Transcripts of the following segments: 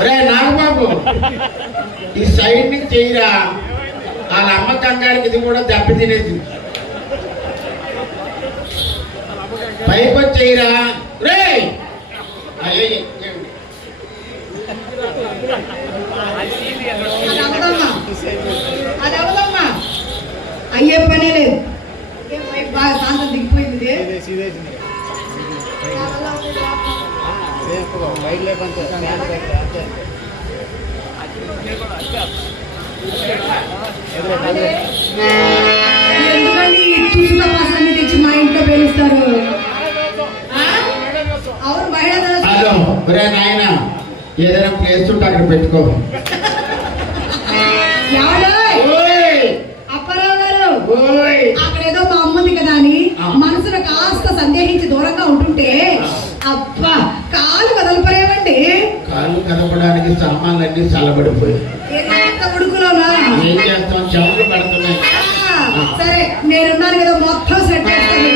అరే నాగబాబు, ఈ సైడ్ నుంచి చెయ్యరా. వాళ్ళ అమ్మ కంగారికి ఇది కూడా దెబ్బ తినేది. పైకి వచ్చేయరా రే. అయ్యే పనే లేదు. బాగా శాంతం దిగిపోయింది. ఎందుకండి చూసిన పాసాన్ని తెచ్చి మా ఇంట్లో పేలుస్తారు? అవును, బయట నాయన ఏదైనా ప్లేస్ ఉంటే అక్కడ పెట్టుకో. అప్పారావు గారు, అక్కడ ఏదో మా అమ్మది కదా అని మనసులో కాస్త సందేహించి దూరంగా ఉంటుంటే అబ్బా కాలు కదలపరేవండి. కాళ్ళు కదపడానికి సామాన్లన్నీ చల్లబడిపోయి ఉడుకులోనా ఏం చేస్తాం, చెవులు పడుతున్నాయి. సరే నేనున్నాను కదా, మొత్తం సెట్ చేస్తాను.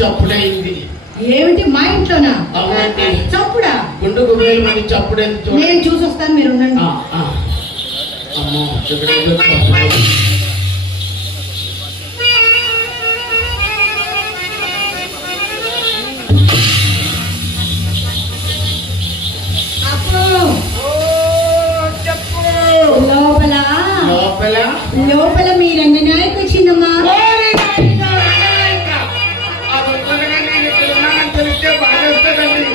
చప్పుడైంది. ఏమిటి మా ఇంట్లోనా? అవునండి. చప్పుడా? గుండుకు వేలు మంది చప్పుడైంది చూడండి. నేను చూసి వస్తాను, మీరు ఉండండి. అమ్మో ఇక్కడేదో చప్పుడైంది. అప్పుడు చెప్పు. లోపల లోపల లోపల మీ రంగనాయకు వచ్చిందమ్మా. ఓరి నాయనా, నాయనా. అది ఒక్కగానే నేను ఇక్కడ ఉన్నానని తెలిస్తే బాధేస్తుందండి.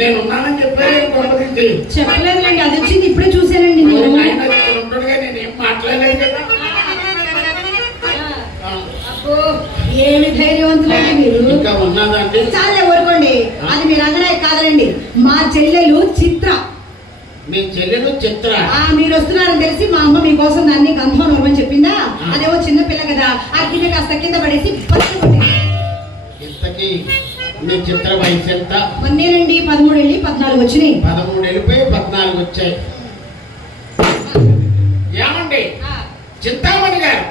నేను ఉన్నానని చెప్పాను కొంపదీసి. చెప్పలేదులేండి, అది వచ్చింది ఇప్పుడే చూశానండి ఓరి నేను. నాయనా, ఇక్కడ ఉంటాడుగా నేనేం మాట్లాడలేదు కదా. అబ్బో, ఏమి ధైర్యవంతులండి మీరు. ఇంకా ఉన్నదండి. చాలే ఊరుకోండి, అది మీ రంగనాయకు కాదండి, మా చెల్లెలు చిత్ర. మీ చెల్లెలు చిత్ర. మీరు వస్తున్నారని తెలిసి మా అమ్మ మీకోసం దాన్ని గంధం నోరమని చెప్పిందా. అదేమో చిన్న పిల్ల కదా, ఆ గిన్నె కాస్త కింద పడేసి పట్టుకుంది. ఇంతకీ మీ చిత్ర వయసు ఎంత? మొన్నేనండి 13 వెళ్ళి 14 వచ్చినాయి. 13 వెళ్ళిపోయి 14 వచ్చాయి. ఏమండి చింతామణి గారు,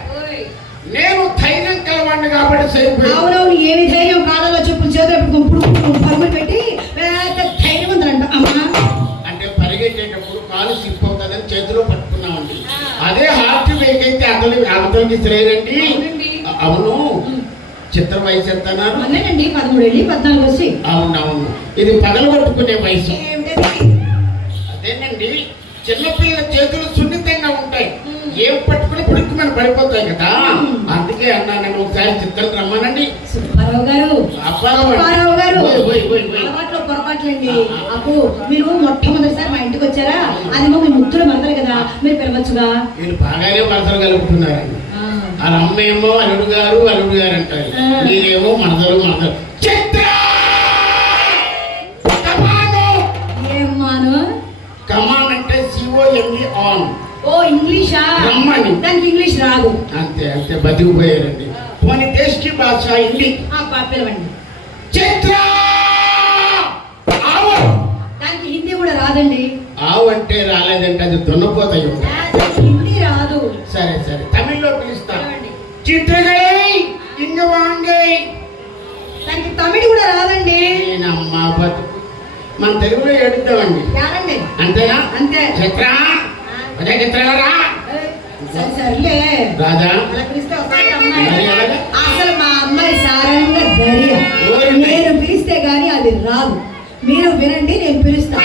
నేను ధైర్యం కలవాడిని కాబట్టి సరిపోయి. అవునవును, ఏమి ధైర్యం, కాళ్ళలో చెప్పులు చేతులు పెట్టుకుని పరుగులు పెట్టి పెద్ద ధైర్యవంతులంట అమ్మా. అంటే పరిగెట్టేటప్పుడు కాలు స్లిప్ అవుతుందని చేతిలో పట్టుకున్నామండి. అదే హార్ట్ బ్రేక్ అయితే అవతలకి శ్రేయండి. అవును, చిత్ర వయసు ఎంత అన్నారు? మొన్నేనండి 13 వెళ్ళి 14 వచ్చి. అవునవును, ఇది పగలు కొట్టుకునే వయసు. ఏమిటది? అదేనండి, చిన్నపిల్లల చేతులు సున్నితంగా ఉంటాయి, ఏం పట్టుకుని పుడుక్కుమని పడిపోతాయి కదా. అందుకే అన్నా, నేను ఒకసారి చిత్రం రమ్మనండి. సుబ్బారావు గారు, సుబ్బారావు గారు, ఓయ్. అలవాట్లో పొరపాట్లండి. అప్పు, మీరు మొట్టమొదటిసారి మా ఇంటికి వచ్చారా, అదేమో మీ ముద్దులు మరదలు కదా, మీరు పిలవచ్చుగా. వీళ్ళు బాగానే మనసులు కలుపుతున్నారండి. వాళ్ళ అమ్మ ఏమో అల్లుడు గారు అంటారు, మీరేమో మనదలు. చిత్ర ఏమాను కమాన్ అంటే COME ఆన్. ఓ ఇంగ్లీషా? రమ్మని. దానికి ఇంగ్లీష్ రాదు. అంతే బతికిపోయారండి. పోనీ దేశీ భాష హిందీ. పిలవండి. చిత్ర ఆవు. దానికి హిందీ కూడా రాదండి. ఆవు అంటే రాలేదంటే అది దున్నపోతాయి. హిందీ రాదు. సరే తమిళ్లో పిలుస్తా. పిలవండి. చిత్రగై ఇంగ వాంగై. దానికి తమిళ్ కూడా రాదండి. నేనమ్మా బతుకు. మన తెలుగులో ఏడుద్దామండి. రాదండి. అంతేనా? అంతే. చిత్ర అదే చిత్రగారా సర్లే రాదా? అలా పిలిస్తే వస్తాయి అమ్మాయి. మరి ఎలాగా? అసలు మా అమ్మాయి సారంగా ధైర్యం. నేను పిలిస్తే గానీ అది రాదు. మీరు వినండి, నేను పిలుస్తా.